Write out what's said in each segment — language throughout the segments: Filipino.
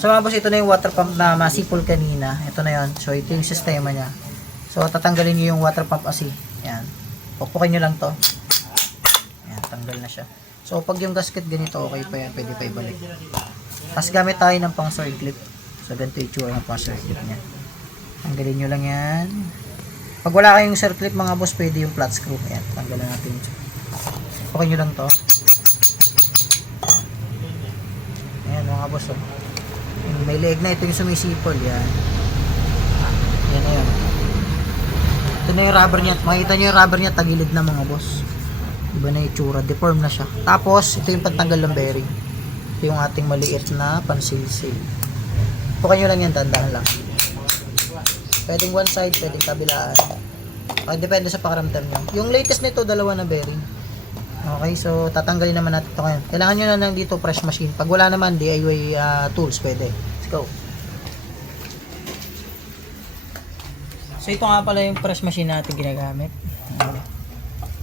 So mga boss, ito na yung water pump na masipol kanina. Ito na yun. So ito yung sistema niya. So tatanggalin nyo yung water pump asi. Yan. Pukpukin nyo lang to. Yan, tanggal na siya. So pag yung gasket ganito, okay pa yan. Pwede pa ibalik. Tapos gamit tayo ng pang circlip. So ganito yung tsura ng pang circlip niya. Tanggalin nyo lang yan. Pag wala kayong circlip mga boss, pwede yung flat screw. Yan, tanggalan natin. Pukpukin nyo lang to. Ayan mga boss. Oh. May leg na ito yung sumisipol. Yan. Yan na yun. Ito na yung rubber niya. Makikita nyo yung rubber niya tagilid na mga boss. Iba na yung itsura. Deform na siya. Tapos ito yung pantanggal ng bearing. Ito yung ating maliit na pansilsil. Pukan nyo lang yan. Tandaan lang. Pwedeng one side. Pwedeng kabilaan. Depende sa pakaramdam nyo. Yung latest nito dalawa na bearing. Okay, so tatanggalin naman natin ito ngayon. Kailangan nyo na lang dito fresh machine. Pag wala naman, DIY tools, pwede. Let's go. So ito nga pala yung fresh machine natin ginagamit.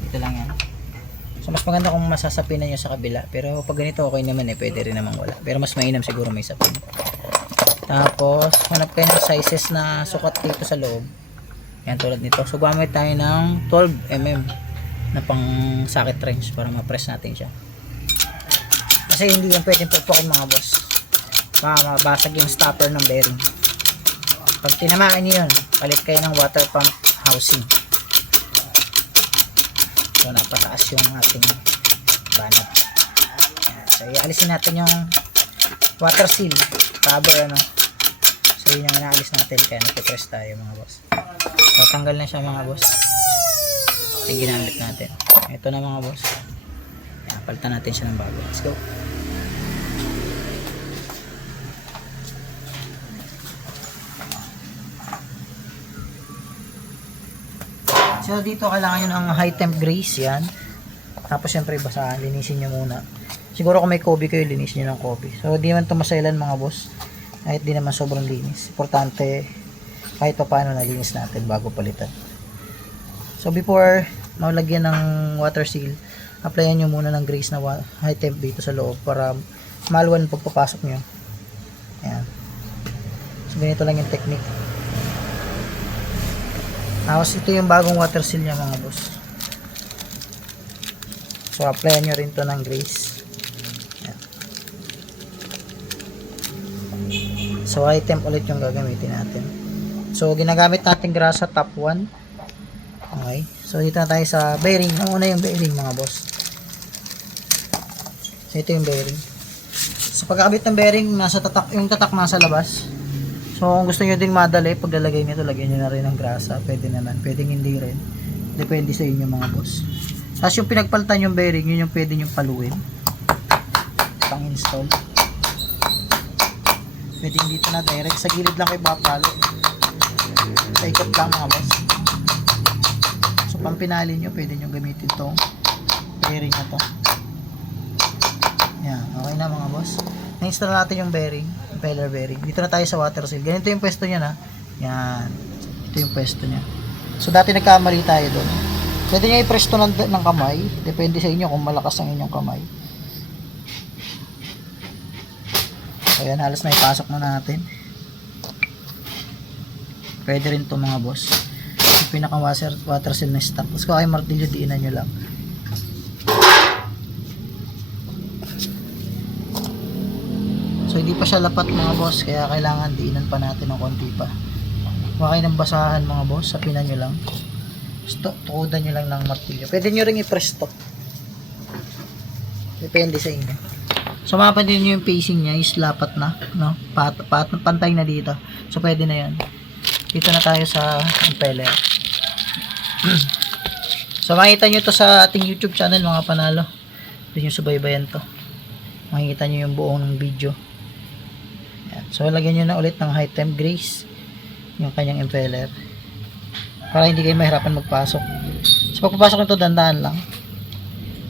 Ito lang yan. So mas maganda kung masasapinan nyo sa kabila. Pero pag ganito okay naman eh, pwede rin naman wala. Pero mas mainam siguro may sapin. Tapos, hanap kayo ng sizes na sukat dito sa loob. Yan tulad nito. So gamit tayo ng 12mm. Na pang socket wrench para ma-press natin siya. Kasi hindi yan pwedeng pagpukin mga boss. Mabasag yung stopper ng bearing. Pag tinamaan nyo yun, palit kayo ng water pump housing. So napataas yung ating banat. So ialisin natin yung water seal cover ano. So yun yung inaalis natin kaya nagpe-press tayo mga boss. So tanggal na siya mga boss. Yung ginamit natin. Ito na mga boss. Ayan, palitan natin siya ng bago. Let's go. So dito kailangan nyo ng high temp grease. Yan. Tapos syempre basahan. Linisin nyo muna. Siguro kung may Kobe kayo, linisin nyo ng Kobe. So di naman tumasailan mga boss. Kahit di naman sobrang linis. Importante kahit pa paano nalinis natin bago palitan. So before malagyan ng water seal, applyan nyo muna ng grease na high temp dito sa loob para maluwan yung pagpapasok nyo. Ayan. So ganito lang yung technique. Tapos ito yung bagong water seal nya mga boss. So applyan nyo rin to ng grease. Ayan. So high temp ulit yung gagamitin natin. So ginagamit natin grasa top 1. Okay. So dito na tayo sa bearing. Ang una yung bearing mga boss. So ito yung bearing. So pagkakabit ng bearing, nasa tatak, yung tatak nasa labas. So kung gusto nyo ding madali, paglalagay nito, lagyan nyo na rin ng grasa. Pwede naman. Pwedeng hindi rin. Depende sa inyo mga boss. Tapos yung pinagpalitan yung bearing, yun yung pwede nyo paluin. Pang install. Pwedeng dito na direct. Sa gilid lang kayo papalo. Sa ikot lang mga boss. So pang pinali nyo, pwede nyo gamitin tong bearing na to. Yan, okay na mga boss. Na-install natin yung bearing, impeller bearing. Dito na tayo sa water seal. Ganito yung pwesto niya na. Yan. Ito yung pwesto niya. So dati nagkamali tayo doon. Pwede nyo i-press to ng kamay. Depende sa inyo kung malakas ang inyong kamay. So yan, halos na ipasok na natin. Pwede rin to mga boss. Yung pinaka water seal na stock. Tapos kung kayo martilyo, diinan nyo lang. So hindi pa siya lapat mga boss, kaya kailangan diinan pa natin ng konti pa. Huwag kayo ng basahan mga boss, sapinan nyo lang. Tukudan nyo lang ng martilyo. Pwede nyo rin i-press to. Depende sa inyo. So mapapansin nyo yung pacing nya is lapat na, no? Pantay na dito. So pwede na yan. Dito na tayo sa impeller. So makikita nyo to sa ating YouTube channel mga panalo. Pwede nyo subaybayan to. Makikita nyo yung buong ng video. Yan. So lagyan nyo na ulit ng high temp grease yung kanyang impeller para hindi kayo mahirapan magpasok. So pagpapasok nito, dandaan lang.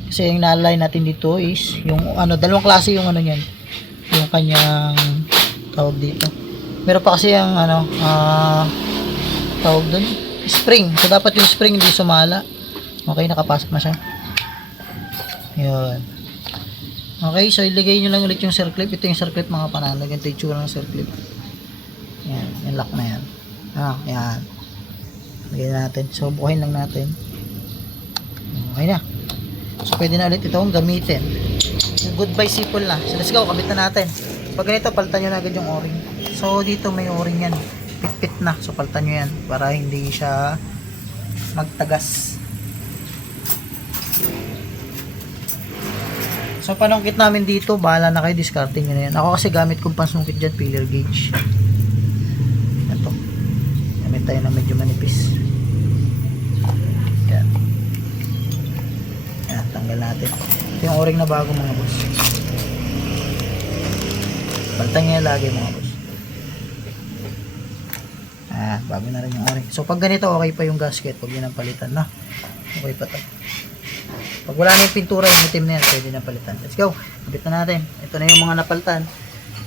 Kasi yung na-align natin dito is yung ano, dalawang klase yung ano niyan. Yung kanyang tawag dito. Meron pa kasi yung ano, tawag doon, spring. So dapat yung spring hindi sumala. Okay, nakapasok na siya. Yun. Okay, so ilagay nyo lang ulit yung circlip. Ito yung circlip mga panalo. Ganito yung tsura ng circlip. Yan, yung lock na yan. Yan. Lagay natin. So, bukayin lang natin. Okay na. So, pwede na ulit itong gamitin. Goodbye sipol na. So, let's go. Kabit na natin. Pag ganito, palitan nyo na agad yung o-ring. So, dito may o-ring yan. Pit-pit na. So, palitan nyo yan para hindi siya magtagas. So, panungkit namin dito, bahala na kayo, discarding nyo na yan. Ako kasi gamit kong pansungkit dyan, filler gauge. Ito. Gamit tayo na medyo manipis. Yan. Yan, tanggal natin. Ito yung o-ring na bago mga boss. Palitan nyo yan lagi mga boss. Bago na rin yung o-ring. So, pag ganito, okay pa yung gasket. Pag yun ang palitan na. Okay pa to. Pag wala na yung pintura, yung itim na yan, pwede na palitan. Let's go. Kapit na natin. Ito na yung mga napalitan.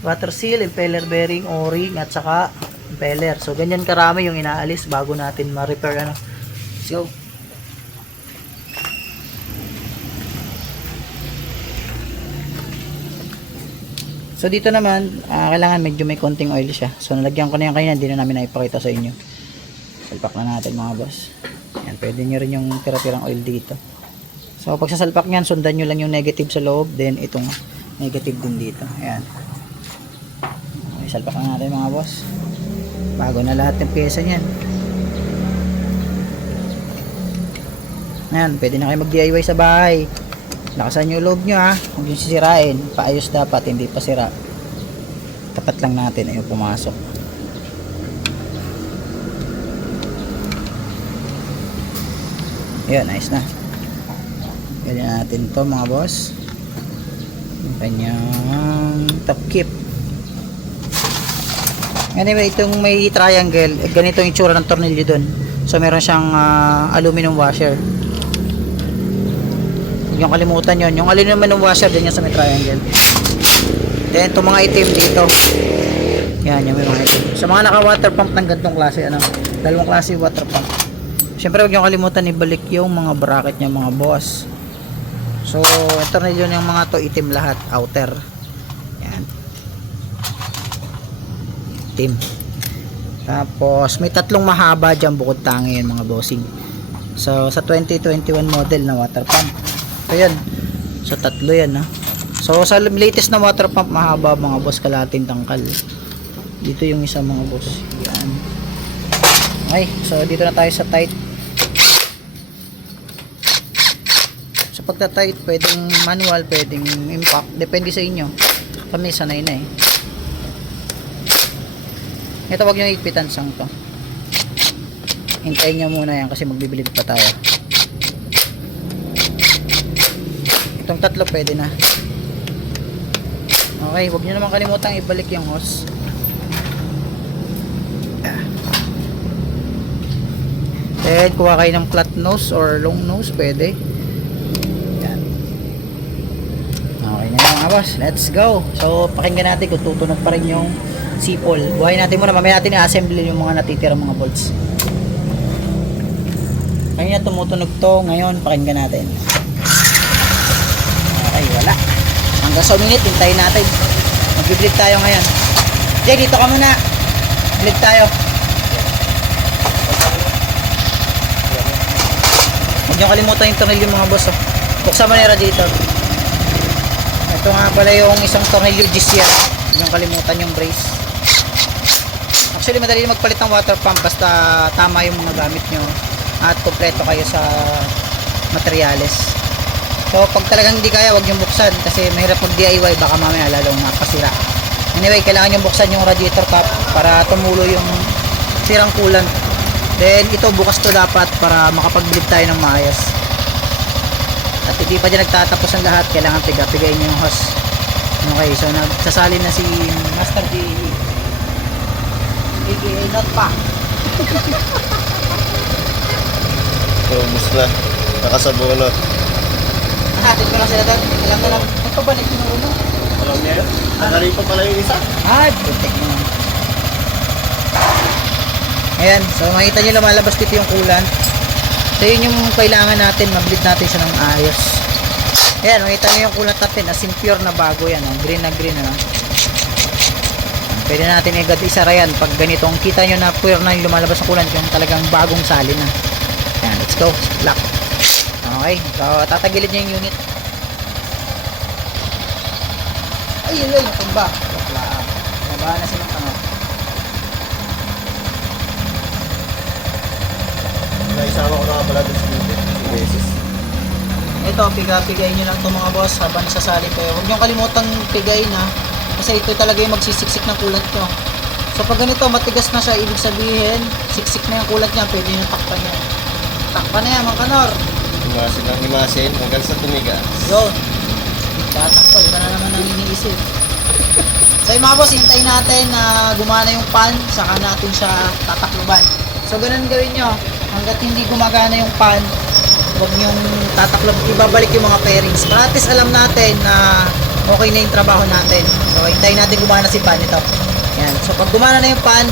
Water seal, impeller bearing, o-ring, at saka impeller. So, ganyan karami yung inaalis bago natin ma-repair. Ano. Let's go. So, dito naman, kailangan medyo may konting oil siya. So, nalagyan ko na yan kanina. Hindi na namin naipakita sa inyo. Salpak na natin mga boss. Yan, pwede nyo rin yung tira-tirang oil dito. So, pag sasalpak nyan, sundan nyo lang yung negative sa loob. Then, itong negative din dito. Ayan. Okay, salpak na natin mga boss. Bago na lahat ng pyesa nyan. Ayan, pwede na kayo mag-DIY sa bahay. Lakasan nyo yung loob nyo ha. Huwag yung sisirain. Paayos dapat, hindi pa sira. Tapat lang natin. Ayun, pumasok. Ayan, nice na. Ganyan natin to mga boss. Yung kanyang top keep. Anyway, itong may triangle, ganito yung tsura ng tornilyo dun. So meron siyang aluminum washer. Huwag yung kalimutan yun. Yung aluminum washer din yan sa may triangle. Then itong mga itim dito. Yan, yung mga itim. Sa mga naka water pump ng gantong klase, dalawang klase water pump. Siyempre huwag yung kalimutan ibalik yung mga bracket niya mga boss. So, ito na yun yung mga to itim lahat, outer. Yan. Itim. Tapos, may tatlong mahaba dyan bukod tangi yun mga bossing. So, sa 2021 model na water pump. So, yan. So, tatlo yan ha. So, sa latest na water pump, mahaba mga boss, kalating tangkal. Dito yung isa mga boss. Yan. Okay, so dito na tayo sa tight. Pagta-tight, pwedeng manual, pwedeng impact, depende sa inyo. Kami sanay na eh. Ito wag nyo ipitan sang to. Hintayin nyo muna yan kasi magbibilid pa tayo. Itong tatlo pwede na. Okay, wag nyo naman kalimutang ibalik yung hose. Then kuha kayo ng flat nose or long nose, pwede. Mga boss, let's go. So, pakinggan natin kung tutunog pa rin yung sipol. Buhayin natin muna. Mamaya natin i-assemble yung mga natitira mga bolts. Kanina tumutunog to. Ngayon, pakinggan natin. Okay, wala. Hanggang sa minute, hintayin natin. Mag-bleed tayo ngayon. Jay, dito ka muna. Bleed tayo. Huwag nyo kalimutan yung tornilyo mga boss. Buksan mo na yung radiator. Ito nga pala yung isang tornilyo GCR. Yung kalimutan yung brace. Actually madali magpalit ng water pump basta tama yung mga gamit nyo at kompleto kayo sa materyales. So pag talagang hindi kaya, wag yung buksan kasi mahirap mag DIY, baka mamaya lalong mapasira. Anyway, kailangan yung buksan yung radiator cap para tumulo yung sirang coolant. Then ito bukas to dapat para makapag-bleed tayo ng maayos. At hindi pa dyan nagtatapos ang lahat, kailangan pigapigayin nyo yung hose. Okay, so nagsasalin na si Master DE. AKA not pa. Musta? Nakasabulot. Nahatid ko lang sila doon. Alam na lang, nagpabalik yung ulo. Alam niya yun? Nakarin pa pala yung isa. Ay, putik mo. Ayan, so makita nyo lumalabas dito yung coolant. So yun yung kailangan natin, mag-bleed natin siya ng ayos. Ayan, makita nyo yung kulat natin, as in pure na bago yan, oh. Green na green, ano. Pwede natin agad isara yan pag ganitong kita nyo na pure na yung lumalabas ng kulat, yung talagang bagong salin na. Ayan, let's go, lock. Okay, so tatagilid nyo yung unit. Ay, yun, natumba. Bakla. Nabahan na silang tanong. Naisama ko na nga pala doon sa video. Sa beses. Ito, pigay nyo lang ito mga boss habang sasali kayo. Huwag nyo kalimutang pigay na kasi ito talaga yung magsisiksik ng kulat nyo. So pag ganito, matigas na siya, ibig sabihin, siksik na yung kulat niya, pwede nyo takpan yan. Takpan na yan, mga kanor. Himasin ng himasin hanggang sa tumigas. Yun. Tatakpo, iba na naman ang iniisip. So yung mga boss, hintayin natin na gumana yung pan, saka natin siya tatakluban. So ganun gawin nyo, hanggat hindi gumagana yung pan, huwag nyong tataklob, ibabalik yung mga pairings. Para at least alam natin na okay na yung trabaho natin. So hintayin natin gumana si pan ito. Yan. So pag gumana na yung pan,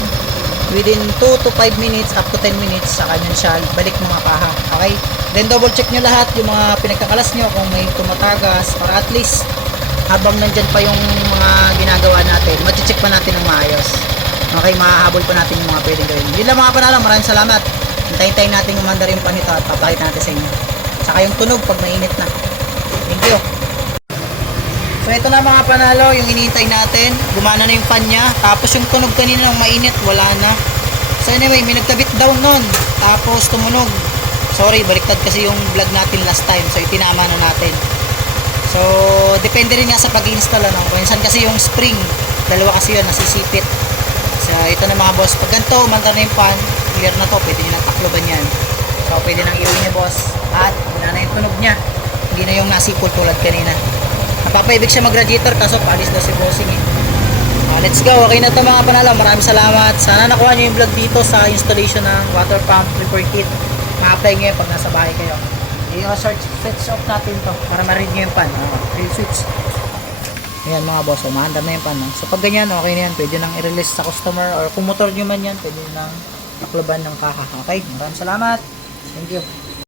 within 2 to 5 minutes, up to 10 minutes, saka nyo siya balik mga paha. Okay? Then double check nyo lahat yung mga pinagkakalas nyo kung may tumatagas para at least habang nandyan pa yung mga ginagawa natin, mati-check pa natin ng maayos. Okay, mahahabol pa natin yung mga pwedeng gawin. Yun lang mga panalo, maraming salamat. Hintayin natin umandar yung panito at papakita natin sa inyo. Saka yung tunog pag mainit na. Thank you. So ito na mga panalo, yung inihintay natin. Gumana na yung pan niya. Tapos yung tunog kanina ng mainit, wala na. So anyway, may nagkabit down nun. Tapos tumunog. Sorry, baliktad kasi yung vlog natin last time. So itinama na natin. So depende rin nga sa pag-install, ano. Minsan kasi yung spring, dalawa kasi yun, nasisipit. So ito na mga boss. Pag ganito, umandar na yung pan, clear na to. Pwede nyo nang takloban yan. So pwede nang iuwi niya boss. At wala na yung tunog niya. Hindi na yung nasipol tulad kanina. Napapaibig siya mag-radiator kaso paalis daw si bossing eh. Let's go. Okay na to mga panalo. Maraming salamat. Sana nakuha nyo yung vlog dito sa installation ng water pump repair kit. Ma-apply nyo yun pag nasa bahay kayo. I-switch off natin to para ma-read nyo yung pan. Real switch. Ayan mga boss. Umaandar na yung pan. So pag ganyan, okay na yan. Pwede nang i-release sa customer or kung motor nyo man yan, pwede nang takloban ng kaha. Okay? Maraming salamat. Thank you.